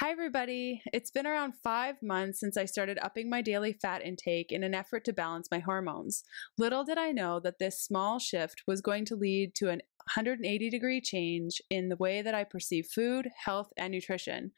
Hi, everybody. It's been around 5 months since I started upping my daily fat intake in an effort to balance my hormones. Little did I know that this small shift was going to lead to an 180-degree change in the way that I perceive food, health, and nutrition.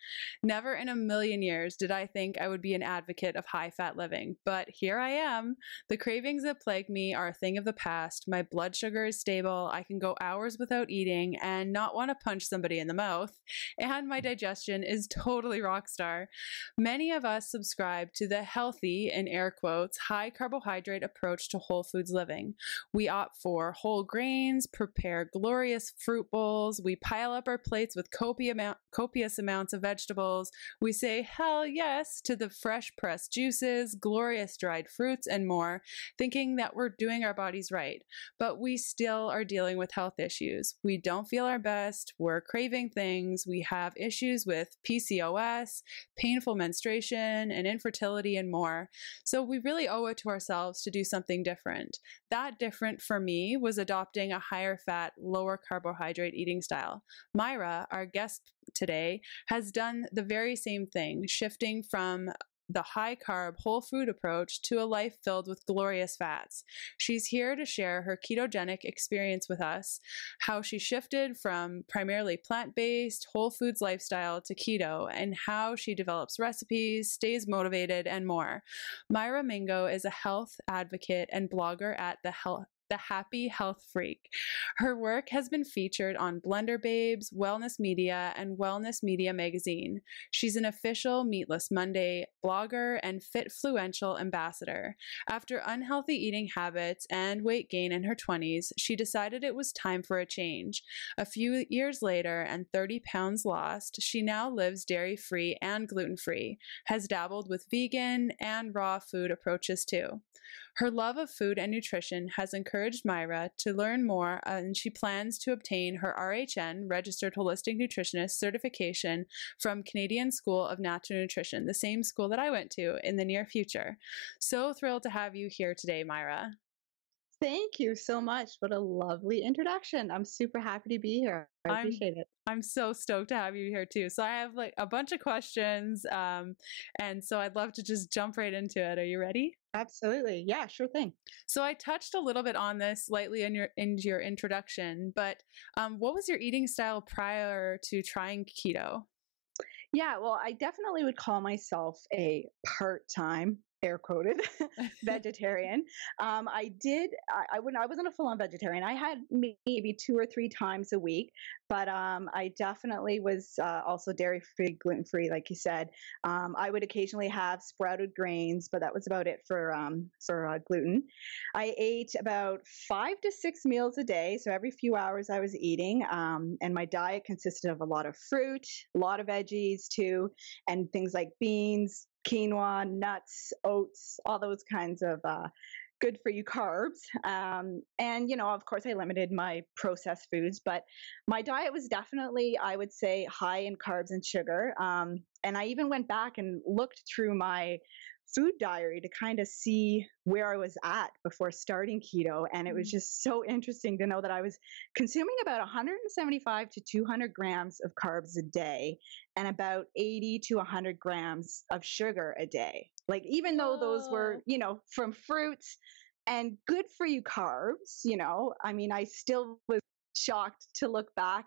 Never in a million years did I think I would be an advocate of high-fat living, but here I am. The cravings that plague me are a thing of the past. My blood sugar is stable. I can go hours without eating and not want to punch somebody in the mouth. And my digestion is totally rock star. Many of us subscribe to the healthy, in air quotes, high carbohydrate approach to whole foods living. We opt for whole grains, prepare glorious fruit bowls. We pile up our plates with copious amounts of vegetables. We say hell yes to the fresh pressed juices, glorious dried fruits, and more, thinking that we're doing our bodies right. But we still are dealing with health issues. We don't feel our best. We're craving things. We have issues with PCOS, painful menstruation, and infertility, and more. So we really owe it to ourselves to do something different. That different for me was adopting a higher fat, lower carbohydrate eating style. Myra, our guest today, has done the very same thing, shifting from the high carb whole food approach to a life filled with glorious fats. She's here to share her ketogenic experience with us, how she shifted from primarily plant-based whole foods lifestyle to keto, and how she develops recipes, stays motivated, and more. Myra Mingo is a health advocate and blogger at the Happy Health Freak. Her work has been featured on Blender Babes, Wellness Media, and Wellness Media Magazine. She's an official Meatless Monday blogger and Fitfluential ambassador. After unhealthy eating habits and weight gain in her 20s, she decided it was time for a change. A few years later and 30 pounds lost, she now lives dairy-free and gluten-free, has dabbled with vegan and raw food approaches too. Her love of food and nutrition has encouraged Myra to learn more, and she plans to obtain her RHN, Registered Holistic Nutritionist certification from Canadian School of Natural Nutrition, the same school that I went to, in the near future. So thrilled to have you here today, Myra. Thank you so much. What a lovely introduction. I'm super happy to be here. I appreciate it. I'm so stoked to have you here too. So I have like a bunch of questions, and so I'd love to just jump right into it. Are you ready? Absolutely. Yeah, sure thing. So I touched a little bit on this lightly in your introduction, but what was your eating style prior to trying keto? Yeah, well, I definitely would call myself a part-time, air quoted, vegetarian. I wasn't a full-on vegetarian. I had maybe 2 or 3 times a week, but I definitely was also dairy-free, gluten-free, like you said. I would occasionally have sprouted grains, but that was about it for gluten. I ate about 5 to 6 meals a day, so every few hours I was eating, and my diet consisted of a lot of fruit, a lot of veggies too, and things like beans, quinoa, nuts, oats, all those kinds of good for you carbs. And, of course, I limited my processed foods, but my diet was definitely, I would say, high in carbs and sugar. And I even went back and looked through my food diary to kind of see where I was at before starting keto. And it was just so interesting to know that I was consuming about 175 to 200 grams of carbs a day and about 80 to 100 grams of sugar a day. Like, even though those were, from fruits and good for you carbs, I still was shocked to look back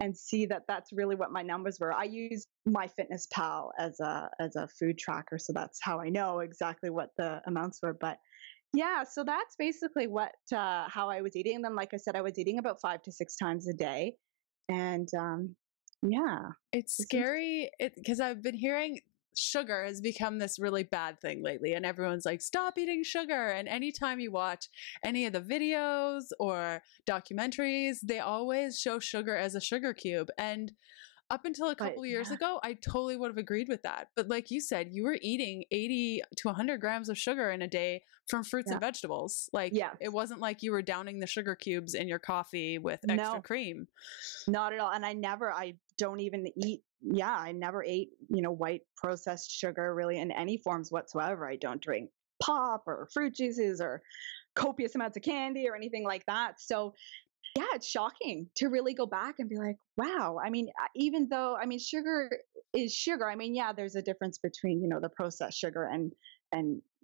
and see that that's really what my numbers were. I use MyFitnessPal as a food tracker, so that's how I know exactly what the amounts were. But yeah, so that's basically how I was eating. And then, like I said, I was eating about 5 to 6 times a day, and it's scary because I've been hearing sugar has become this really bad thing lately, and everyone's like, stop eating sugar. And anytime you watch any of the videos or documentaries, they always show sugar as a sugar cube. And up until a couple of years ago, I totally would have agreed with that. But like you said, you were eating 80 to 100 grams of sugar in a day from fruits and vegetables. It wasn't like you were downing the sugar cubes in your coffee with extra cream. Not at all. And I never ate, white processed sugar really in any forms whatsoever. I don't drink pop or fruit juices or copious amounts of candy or anything like that. So yeah, it's shocking to really go back and be like, wow. I mean, even though, I mean, sugar is sugar. I mean, yeah, there's a difference between, the processed sugar and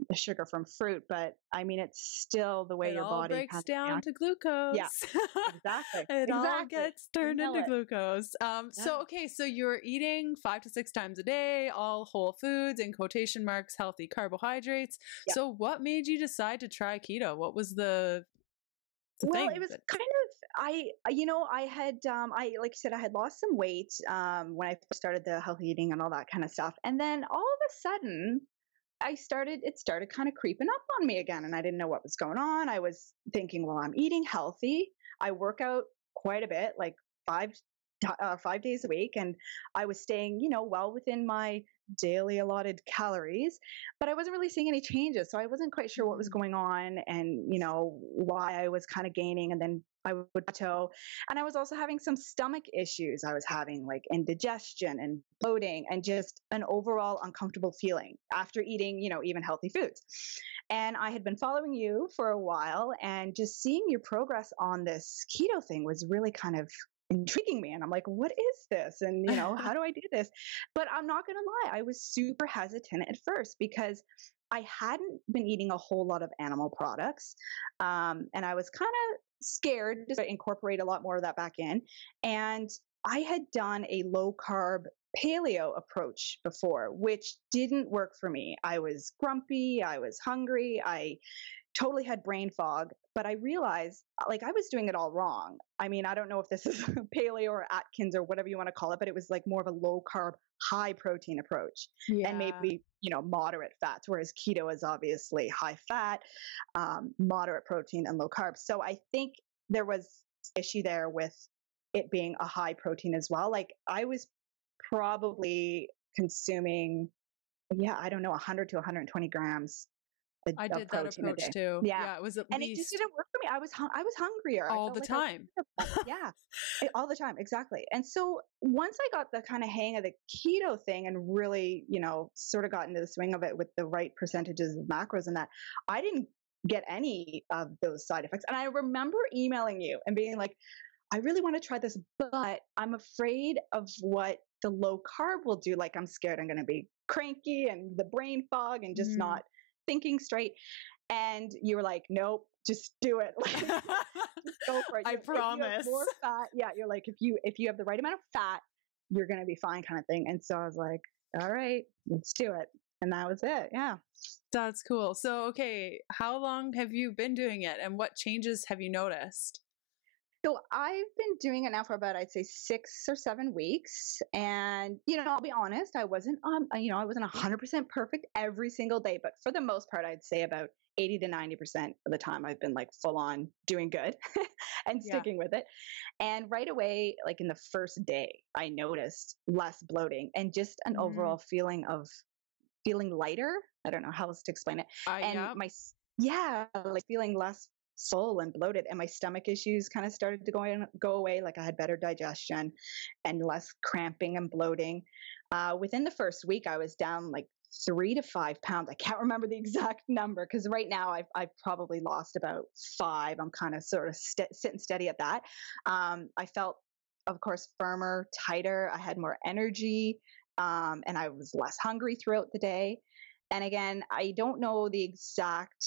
the sugar from fruit, but I mean, it's still the way It your all body breaks kind of down to reacts. Yeah, glucose. exactly. It all Exactly. gets You turned know into it. glucose. Yeah. Okay, so you're eating 5 to 6 times a day, all whole foods, in quotation marks, healthy carbohydrates. Yeah. So what made you decide to try keto? What was the Well, it thing was that kind of, I had, like you said, I had lost some weight, when I first started the healthy eating and all that kind of stuff. And then all of a sudden, it started kind of creeping up on me again. And I didn't know what was going on. I was thinking, well, I'm eating healthy. I work out quite a bit, like 5 days a week. And I was staying, well within my daily allotted calories, but I wasn't really seeing any changes. So I wasn't quite sure what was going on and, why I was kind of gaining and then I would plateau. And I was also having some stomach issues. I was having like indigestion and bloating and just an overall uncomfortable feeling after eating, even healthy foods. And I had been following you for a while and just seeing your progress on this keto thing was really kind of intriguing me. And I'm like, what is this? And, how do I do this? But I'm not going to lie, I was super hesitant at first because I hadn't been eating a whole lot of animal products. And I was kind of scared to incorporate a lot more of that back in. And I had done a low carb paleo approach before, which didn't work for me. I was grumpy. I was hungry. I totally had brain fog, but I realized like I was doing it all wrong. I mean, I don't know if this is paleo or Atkins or whatever you want to call it, but it was like more of a low carb, high protein approach and maybe, moderate fats, whereas keto is obviously high fat, moderate protein and low carb. So I think there was issue there with it being a high protein as well. Like I was probably consuming, I don't know, 100 to 120 grams I of did that protein a approach day. too. Yeah. Yeah, it was at And it just least didn't work for me. I was hungrier. I all felt the like I was time. yeah, all the time. Exactly. And so once I got the kind of hang of the keto thing and really, sort of got into the swing of it with the right percentages of macros and that, I didn't get any of those side effects. And I remember emailing you and being like, I really want to try this, but I'm afraid of what the low carb will do. Like I'm scared I'm going to be cranky and the brain fog and just not thinking straight. And you were like, nope, just do it. Like, just go for it. I promise. More fat. Yeah. You're like, if you have the right amount of fat, you're going to be fine kind of thing. And so I was like, all right, let's do it. And that was it. Yeah. That's cool. So, okay, how long have you been doing it and what changes have you noticed? So I've been doing it now for about, I'd say 6 or 7 weeks. And, I'll be honest, I wasn't 100% perfect every single day, but for the most part, I'd say about 80 to 90% of the time I've been like full on doing good and sticking with it. And right away, like in the first day, I noticed less bloating and just an overall feeling lighter. I don't know how else to explain it. And like feeling less full and bloated, and my stomach issues kind of started to go away. Like I had better digestion and less cramping and bloating. Within the first week, I was down like 3 to 5 pounds. I can't remember the exact number because right now I've probably lost about 5. I'm kind of sort of sitting steady at that. I felt, of course, firmer, tighter. I had more energy, and I was less hungry throughout the day. And again, I don't know the exact.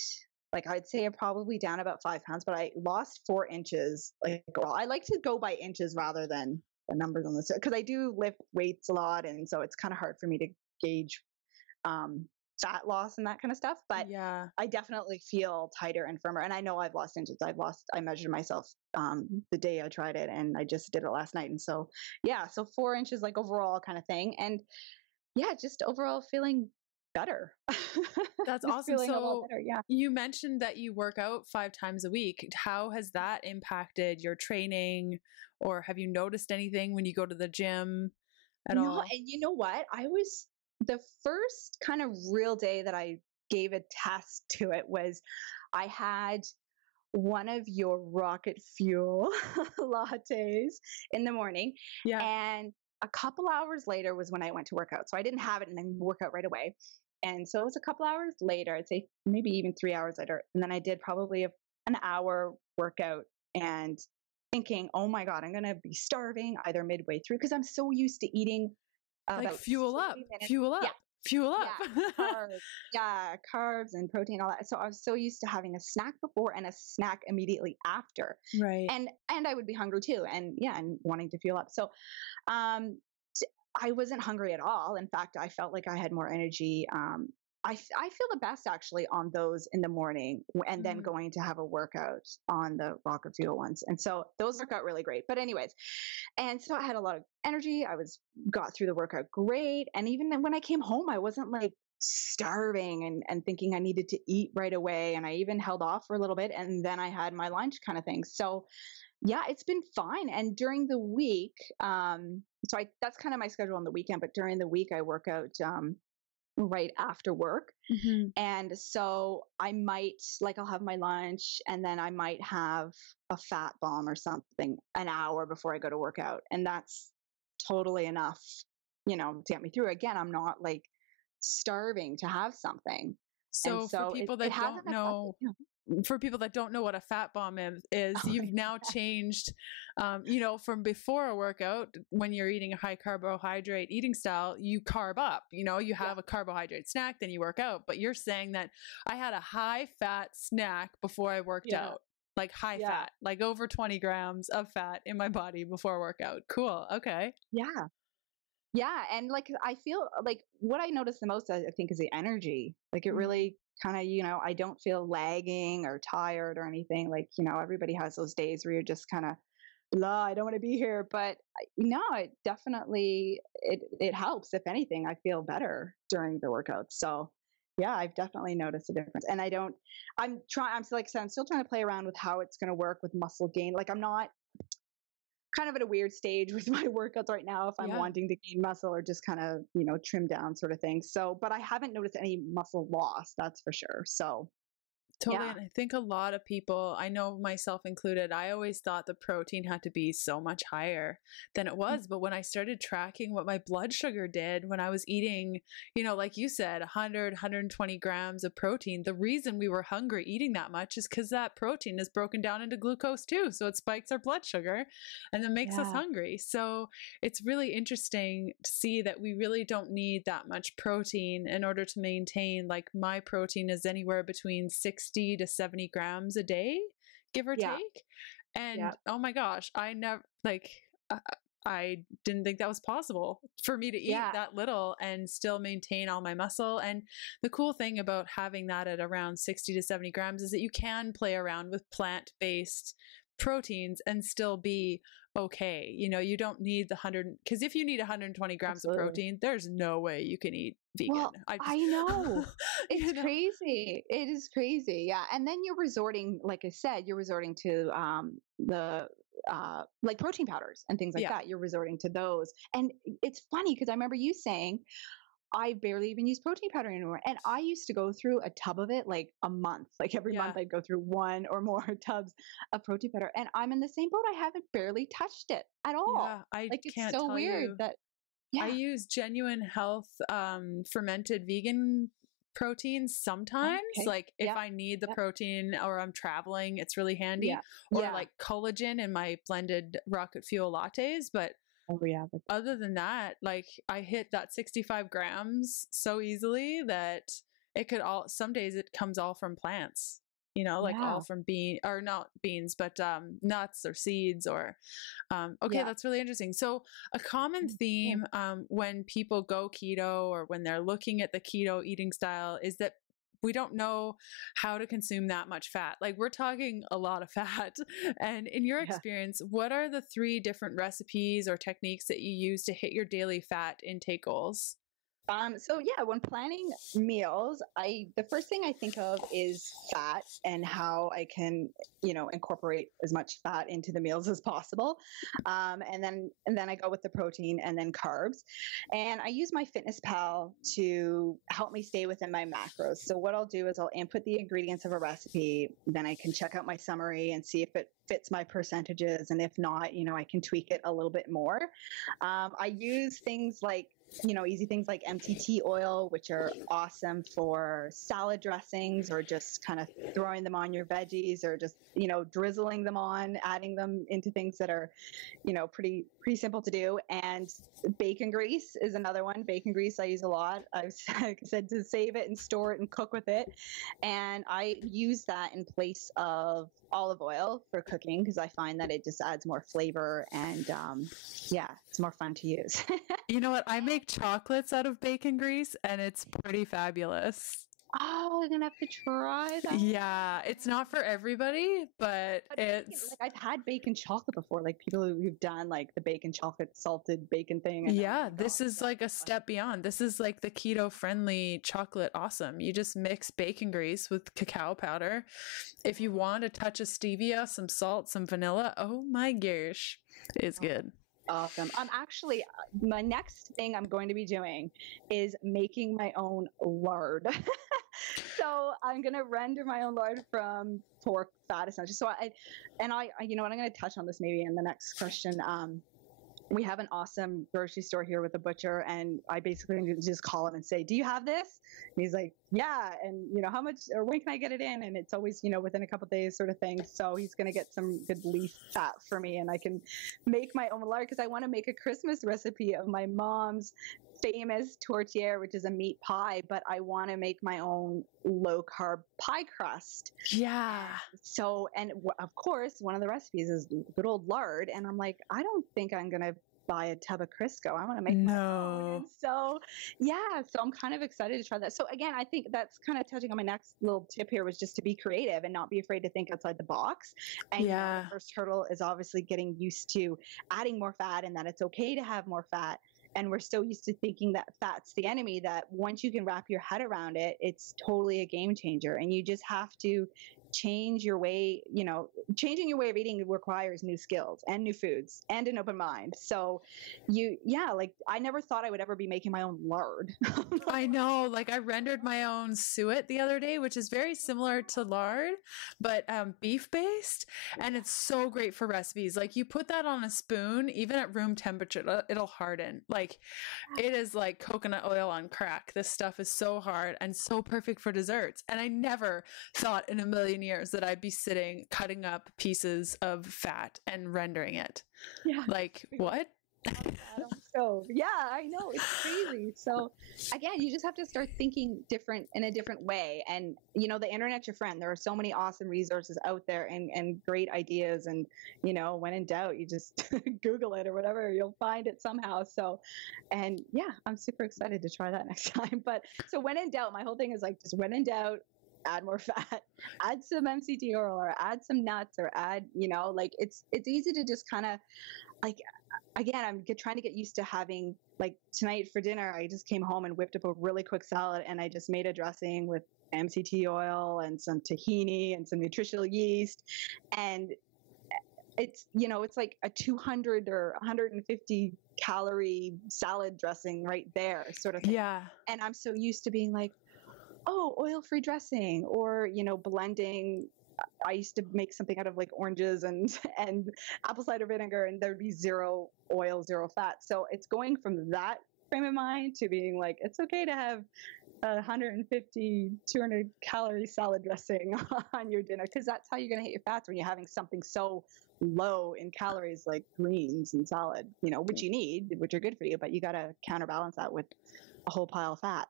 Like I'd say I'm probably down about 5 pounds, but I lost 4 inches. Like, well, I like to go by inches rather than the numbers on this because I do lift weights a lot, and so it's kind of hard for me to gauge fat loss and that kind of stuff. But I definitely feel tighter and firmer, and I know I've lost inches. I measured myself the day I tried it, and I just did it last night, and so so 4 inches like overall kind of thing, and just overall feeling better. That's awesome. So you mentioned that you work out 5 times a week. How has that impacted your training, or have you noticed anything when you go to the gym at all? And you know what? I was the first kind of real day that I gave a test to it was I had one of your rocket fuel lattes in the morning. Yeah. And a couple hours later was when I went to work out. So I didn't have it and then work out right away. And so it was a couple hours later, I'd say maybe even 3 hours later. And then I did probably an hour workout and thinking, oh my God, I'm going to be starving either midway through, because I'm so used to eating like about fuel up, 40 minutes. fuel up, Yeah. fuel up. Carbs and protein, all that. So I was so used to having a snack before and a snack immediately after. Right. And I would be hungry too. And wanting to fuel up. So, I wasn't hungry at all. In fact, I felt like I had more energy. I feel the best actually on those in the morning, and then going to have a workout on the rocket fuel ones. And so those work out really great. But anyways, and so I had a lot of energy. Got through the workout great. And even then when I came home, I wasn't like starving and thinking I needed to eat right away. And I even held off for a little bit, and then I had my lunch kind of thing. So yeah, it's been fine. And during the week, that's kind of my schedule on the weekend, but during the week I work out, right after work. And so I might, like, I'll have my lunch and then I might have a fat bomb or something an hour before I go to work out. And that's totally enough, to get me through. Again, I'm not like starving to have something. So for people that don't know, for people that don't know what a fat bomb is, you've now changed, from before a workout, when you're eating a high carbohydrate eating style, you carb up, you have a carbohydrate snack, then you work out. But you're saying that I had a high fat snack before I worked out, like high fat, like over 20 grams of fat in my body before workout. Cool. Okay. Yeah. Yeah. And like, I feel like what I notice the most, I think, is the energy. Like it really kind of, I don't feel lagging or tired or anything. Like, everybody has those days where you're just kind of blah, I don't want to be here. But no, it definitely, it helps. If anything, I feel better during the workouts. So yeah, I've definitely noticed a difference. And I'm still trying to play around with how it's going to work with muscle gain. Like I'm not kind of at a weird stage with my workouts right now, if I'm wanting to gain muscle or just kind of, trim down sort of thing. So, but I haven't noticed any muscle loss, that's for sure. So totally. Yeah. And I think a lot of people, I know myself included, I always thought the protein had to be so much higher than it was. But when I started tracking what my blood sugar did when I was eating, like you said, 100, 120 grams of protein, the reason we were hungry eating that much is because that protein is broken down into glucose too. So it spikes our blood sugar and then makes us hungry. So it's really interesting to see that we really don't need that much protein in order to maintain, like my protein is anywhere between 60 to 70 grams a day, give or take. And oh my gosh, I never, I didn't think that was possible for me to eat that little and still maintain all my muscle. And the cool thing about having that at around 60 to 70 grams is that you can play around with plant-based proteins and still be okay. You don't need the 100, because if you need 120 grams of protein, there's no way you can eat vegan. Well, I know. It's crazy. It is crazy. Yeah. And then you're resorting, like I said, to the like protein powders and things like that. You're resorting to those. And it's funny because I remember you saying, I barely even use protein powder anymore. And I used to go through a tub of it like a month. Like every month I'd go through one or more tubs of protein powder. And I'm in the same boat. I haven't barely touched it at all. Yeah, I like, can't it's so tell weird you. that I use Genuine Health fermented vegan proteins sometimes. Like if I need the protein or I'm traveling, it's really handy. Or like collagen in my blended rocket fuel lattes. But other than that, like I hit that 65 grams so easily that it could some days it comes all from plants, all from not beans, but nuts or seeds or, that's really interesting. So a common theme when people go keto or when they're looking at the keto eating style is that we don't know how to consume that much fat. Like we're talking a lot of fat. And in your experience, what are the 3 different recipes or techniques that you use to hit your daily fat intake goals? When planning meals, the first thing I think of is fat and how I can, incorporate as much fat into the meals as possible. And then I go with the protein and then carbs. And I use MyFitnessPal to help me stay within my macros. So what I'll do is I'll input the ingredients of a recipe, then I can check out my summary and see if it fits my percentages. And if not, I can tweak it a little bit more. I use things like, easy things like MCT oil, which are awesome for salad dressings, or just kind of throwing them on your veggies, or just, drizzling them on, adding them into things that are, pretty simple to do. And bacon grease is another one. Bacon grease I use a lot. I've said to save it and store it and cook with it. And I use that in place of olive oil for cooking, because I find that it just adds more flavor, and it's more fun to use. You know what? I make chocolates out of bacon grease, and it's pretty fabulous. Oh, I'm gonna have to try that. Yeah, it's not for everybody, but it's like, I've had bacon chocolate before, like people who've done like the bacon chocolate salted bacon thing. Yeah, this is like a step beyond. This is like the keto friendly chocolate. Awesome. You just mix bacon grease with cacao powder. If you want a touch of stevia, some salt, some vanilla, oh my gosh, it's good. Awesome. Actually, my next thing I'm going to be doing is making my own lard. So I'm going to render my own lard from pork fat, essentially. So I I'm going to touch on this maybe in the next question. We have an awesome grocery store here with a butcher, and I basically just call him and say, "Do you have this?" And he's like, "Yeah." And how much, or when can I get it in? And it's always, within a couple of days sort of thing. So he's going to get some good leaf fat for me, and I can make my own lard, because I want to make a Christmas recipe of my mom's famous tortilla, which is a meat pie, but I want to make my own low carb pie crust. Yeah. So, and of course, one of the recipes is good old lard. And I'm like, I don't think I'm going to buy a tub of Crisco. I want to make my own. And so, so I'm kind of excited to try that. So again, I think that's kind of touching on my next little tip here, was just to be creative and not be afraid to think outside the box. And the first hurdle is obviously getting used to adding more fat, and that it's okay to have more fat. And we're so used to thinking that fat's the enemy, that once you can wrap your head around it, it's totally a game changer. And you just have to change your way, changing your way of eating requires new skills and new foods and an open mind. So I never thought I would ever be making my own lard. I know, like I rendered my own suet the other day, which is very similar to lard, but beef based. And it's so great for recipes. Like you put that on a spoon, even at room temperature, it'll harden. Like it is like coconut oil on crack. This stuff is so hard and so perfect for desserts. And I never thought in a million years that I'd be sitting cutting up pieces of fat and rendering it. Yeah. Like what? So yeah, I know, it's crazy. So again, you just have to start thinking in a different way. And the internet's your friend. There are so many awesome resources out there and great ideas. And when in doubt, you just Google it or whatever, you'll find it somehow. So, and yeah, I'm super excited to try that next time. But so when in doubt, my whole thing is like, just when in doubt, add more fat, add some MCT oil, or add some nuts, or add, like it's easy to just kind of like, again, I'm trying to get used to having, like tonight for dinner, I just came home and whipped up a really quick salad, and I just made a dressing with MCT oil and some tahini and some nutritional yeast. And it's, it's like a 200 or 150 calorie salad dressing right there sort of thing. Yeah. And I'm so used to being like, oh, oil-free dressing, or, blending. I used to make something out of like oranges and apple cider vinegar, and there'd be zero oil, zero fat. So it's going from that frame of mind to being like, it's okay to have 150, 200 calorie salad dressing on your dinner, because that's how you're going to hit your fats, when you're having something so low in calories like greens and salad, which you need, which are good for you, but you got to counterbalance that with a whole pile of fat.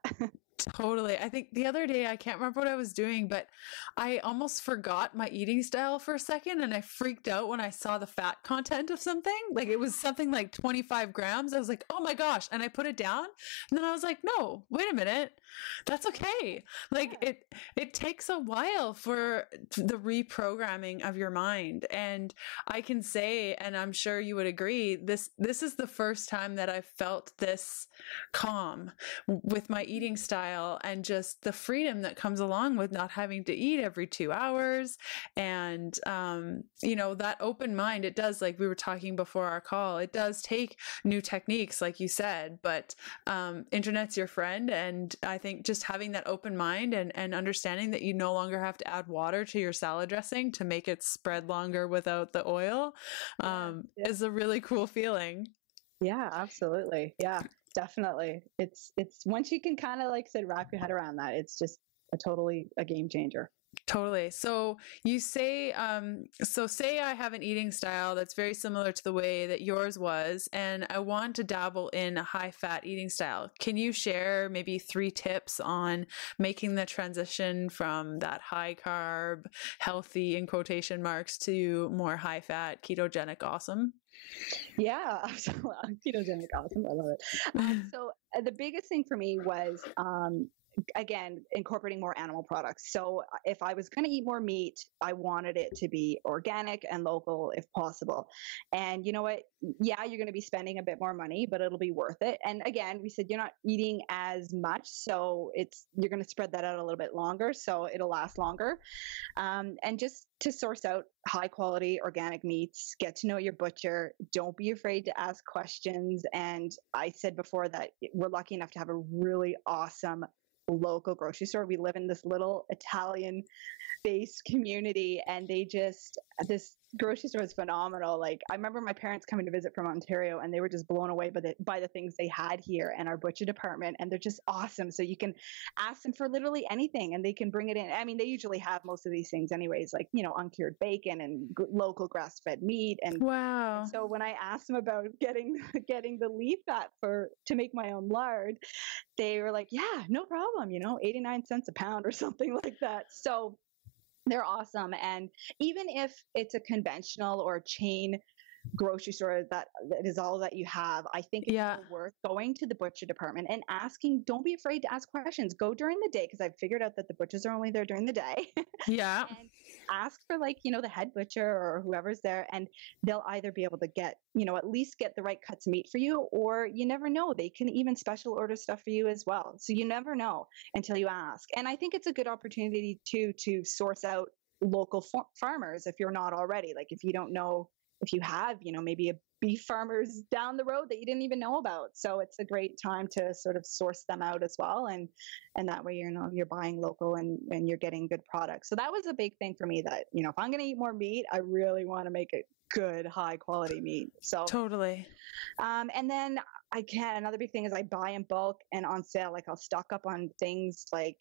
Totally. I think the other day, I can't remember what I was doing, but I almost forgot my eating style for a second, and I freaked out when I saw the fat content of something. Like it was something like 25 grams. I was like, oh my gosh. And I put it down, and then I was like, no, wait a minute. That's okay. Like it takes a while for the reprogramming of your mind. And I can say, and I'm sure you would agree, this is the first time that I felt this calm with my eating style. lifestyle and just the freedom that comes along with not having to eat every 2 hours. And, that open mind, it does, like we were talking before our call, it does take new techniques, like you said, but internet's your friend. And I think just having that open mind and understanding that you no longer have to add water to your salad dressing to make it spread longer without the oil is a really cool feeling. Yeah, absolutely. Yeah, definitely. It's once you can kind of, like I said, wrap your head around that, it's just a game changer. Totally. So you say, say I have an eating style that's very similar to the way that yours was, and I want to dabble in a high fat eating style. Can you share maybe 3 tips on making the transition from that high carb, healthy in quotation marks, to more high fat, ketogenic awesome? Yeah, absolutely. Ketogenic awesome. I love it. So the biggest thing for me was, again, incorporating more animal products. So if I was going to eat more meat, I wanted it to be organic and local if possible. And you know what? Yeah, you're going to be spending a bit more money, but it'll be worth it. And again, we said you're not eating as much, so you're going to spread that out a little bit longer, so it'll last longer. And just to source out high quality organic meats, get to know your butcher. Don't be afraid to ask questions. And I said before that we're lucky enough to have a really awesome local grocery store. We live in this little Italian-based community, and this grocery store is phenomenal. Like, I remember my parents coming to visit from Ontario, and they were just blown away by the things they had here and our butcher department, and they're just awesome. So you can ask them for literally anything, and they can bring it in. I mean, they usually have most of these things anyways, like, uncured bacon and local grass-fed meat. And wow. And so when I asked them about getting the leaf fat to make my own lard, they were like, yeah, no problem, 89 cents a pound or something like that. So they're awesome. And even if it's a conventional or a chain grocery store that is all that you have, I think it's worth going to the butcher department and asking. Don't be afraid to ask questions. Go during the day, because I've figured out that the butchers are only there during the day. Yeah. And ask for, like, the head butcher or whoever's there, and they'll either be able to get, at least get the right cuts of meat for you, or you never know, they can even special order stuff for you as well. So you never know until you ask. And I think it's a good opportunity to source out local farmers if you're not already. Like, if you don't know, if you have, maybe a beef farmers down the road that you didn't even know about. So it's a great time to sort of source them out as well. And that way, you're buying local and you're getting good products. So that was a big thing for me, that, if I'm going to eat more meat, I really want to make it good, high quality meat. So totally. And then another big thing is I buy in bulk and on sale. Like, I'll stock up on things like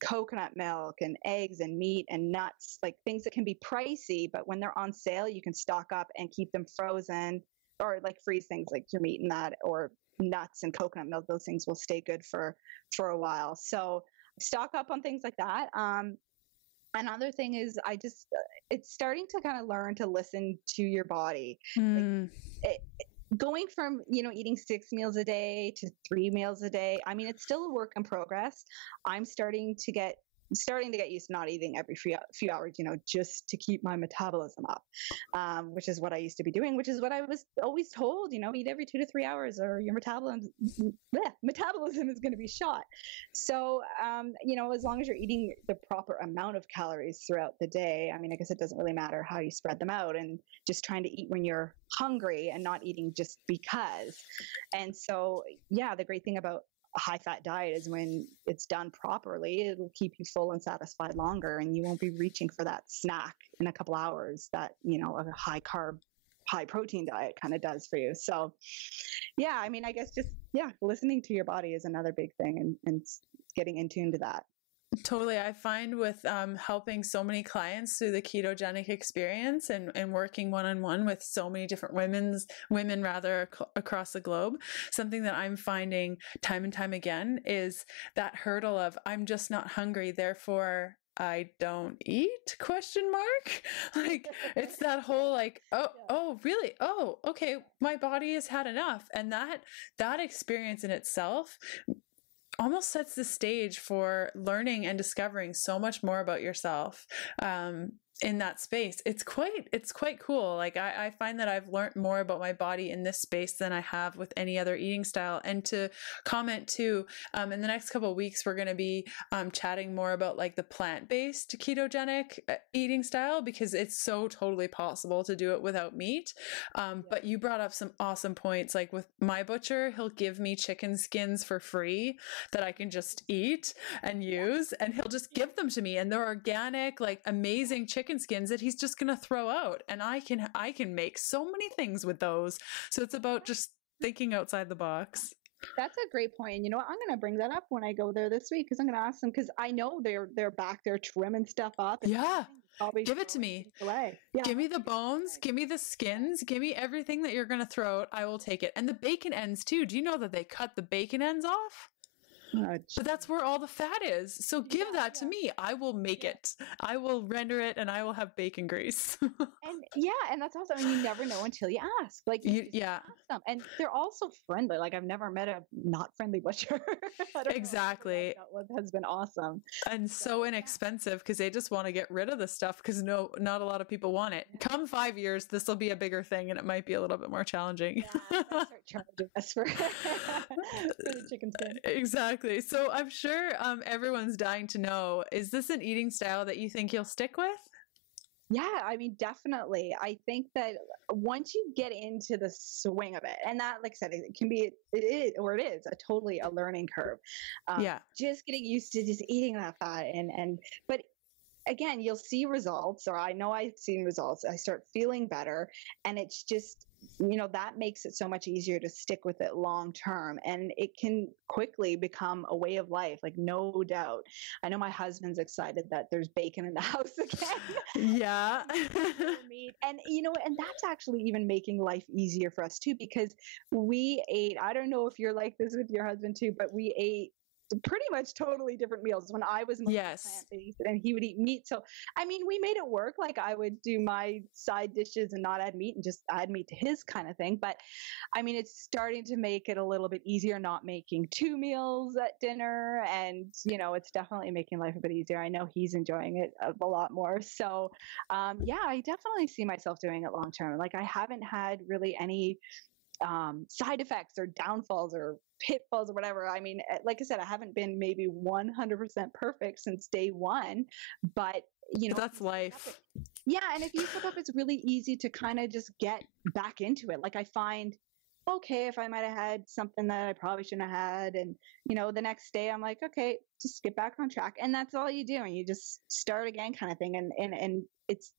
coconut milk and eggs and meat and nuts, like things that can be pricey, but when they're on sale, you can stock up and keep them frozen, or like freeze things like your meat and that, or nuts and coconut milk. Those things will stay good for a while. So stock up on things like that. Another thing is it's starting to kind of learn to listen to your body. Going from, eating 6 meals a day to 3 meals a day. I mean, it's still a work in progress. I'm starting to get used to not eating every few hours, just to keep my metabolism up, which is what I used to be doing, which is what I was always told, eat every 2 to 3 hours or your metabolism is going to be shot. So, as long as you're eating the proper amount of calories throughout the day, I mean, I guess it doesn't really matter how you spread them out, and just trying to eat when you're hungry and not eating just because. And so, yeah, the great thing about a high fat diet is when it's done properly, it'll keep you full and satisfied longer, and you won't be reaching for that snack in a couple hours that, a high carb, high protein diet kind of does for you. So yeah, I mean, I guess just, listening to your body is another big thing, and getting in tune to that. Totally. I find with helping so many clients through the ketogenic experience and working one-on-one with so many different women across the globe, something that I'm finding time and time again is that hurdle of, I'm just not hungry, therefore I don't eat ? Like, it's that whole like, oh, really? Oh, okay. My body has had enough. And that experience in itself almost sets the stage for learning and discovering so much more about yourself. in that space. It's quite cool. Like I find that I've learned more about my body in this space than I have with any other eating style. And to comment too, in the next couple of weeks, we're going to be chatting more about like the plant-based ketogenic eating style, because it's so totally possible to do it without meat. But you brought up some awesome points. Like with my butcher, he'll give me chicken skins for free that I can just eat and use, and he'll just give them to me, and they're organic, like amazing chicken skins that he's just going to throw out, and I can make so many things with those. So it's about just thinking outside the box. That's a great point. And you know what? I'm going to bring that up when I go there this week, because I'm going to ask them, because I know they're back there trimming stuff up. Yeah. Give it to me. Yeah. Give me the bones. Give me the skins. Give me everything that you're going to throw out. I will take it. And the bacon ends too. Do you know that they cut the bacon ends off? But that's where all the fat is. So give that to me. I will make it. I will render it, and I will have bacon grease. and that's awesome. And you never know until you ask. Like ask them. And they're also friendly. Like I've never met a not friendly butcher. Exactly. That has been awesome. And so inexpensive, because they just want to get rid of the stuff, because not a lot of people want it. Come 5 years, this will be a bigger thing, and it might be a little bit more challenging. Yeah, start charging us for the chicken skin. Exactly. So I'm sure everyone's dying to know, is this an eating style that you think you'll stick with? Yeah, I mean, definitely. I think that once you get into the swing of it, and that, like I said, it is totally a learning curve. Just getting used to just eating that fat, but again, you'll see results, or I know I've seen results. I start feeling better, and it's just, that makes it so much easier to stick with it long term, and it can quickly become a way of life, like no doubt. I know my husband's excited that there's bacon in the house again. Yeah. And and that's actually even making life easier for us too, because we ate, I don't know if you're like this with your husband too, but we ate pretty much totally different meals when I was plant-based and he would eat meat. So, I mean, we made it work. Like I would do my side dishes and not add meat and just add meat to his kind of thing. But I mean, it's starting to make it a little bit easier, not making 2 meals at dinner. And, it's definitely making life a bit easier. I know he's enjoying it a lot more. So, I definitely see myself doing it long term. Like I haven't had really any side effects or downfalls or pitfalls or whatever. I mean, like I said, I haven't been maybe 100% perfect since day one, but that's life. Yeah. And if you slip up, it's really easy to kind of just get back into it. Like I find, okay, if I might have had something that I probably shouldn't have had, and the next day I'm like, okay, just get back on track. And that's all you do. And you just start again kind of thing. And it's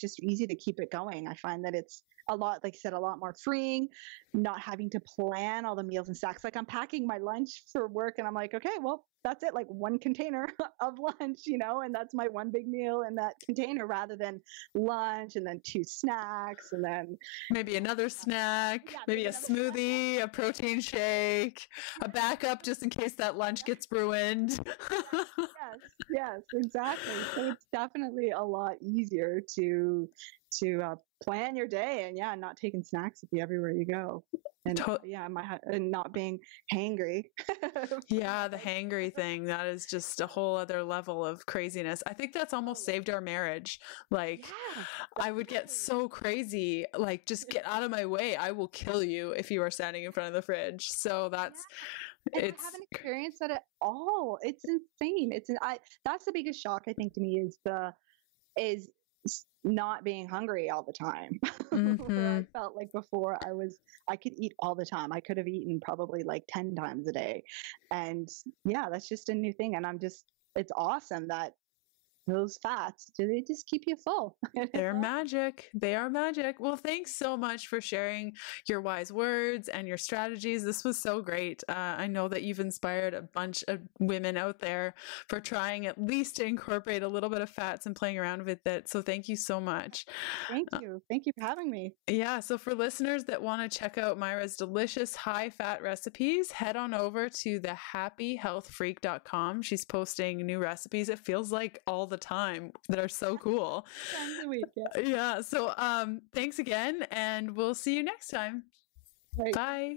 just easy to keep it going. I find that it's a lot, like I said, a lot more freeing, not having to plan all the meals and snacks. Like I'm packing my lunch for work and I'm like, okay, well, that's it. Like one container of lunch, and that's my one big meal in that container, rather than lunch and then 2 snacks and then maybe another snack, maybe a smoothie, a protein shake, a backup just in case that lunch gets ruined. Yes, exactly. So it's definitely a lot easier to plan your day and not taking snacks with you everywhere you go. And and not being hangry. Yeah, the hangry thing, that is just a whole other level of craziness. I think that's almost saved our marriage. Like I would get so crazy, like just get out of my way. I will kill you if you are standing in front of the fridge. So that's I haven't experienced that at all. It's insane. That's the biggest shock, I think, to me is not being hungry all the time. Mm-hmm. I felt like before I could eat all the time. I could have eaten probably like 10 times a day. And that's just a new thing. And it's awesome that those fats, they just keep you full. They're magic. They are magic. Well, thanks so much for sharing your wise words and your strategies. This was so great. I know that you've inspired a bunch of women out there for trying at least to incorporate a little bit of fats and playing around with it. So thank you so much. Thank you. Thank you for having me. Yeah. So for listeners that want to check out Myra's delicious high fat recipes, head on over to thehappyhealthfreak.com. She's posting new recipes. It feels like all the time that are so cool. Yeah. So thanks again, and we'll see you next time. Right. Bye.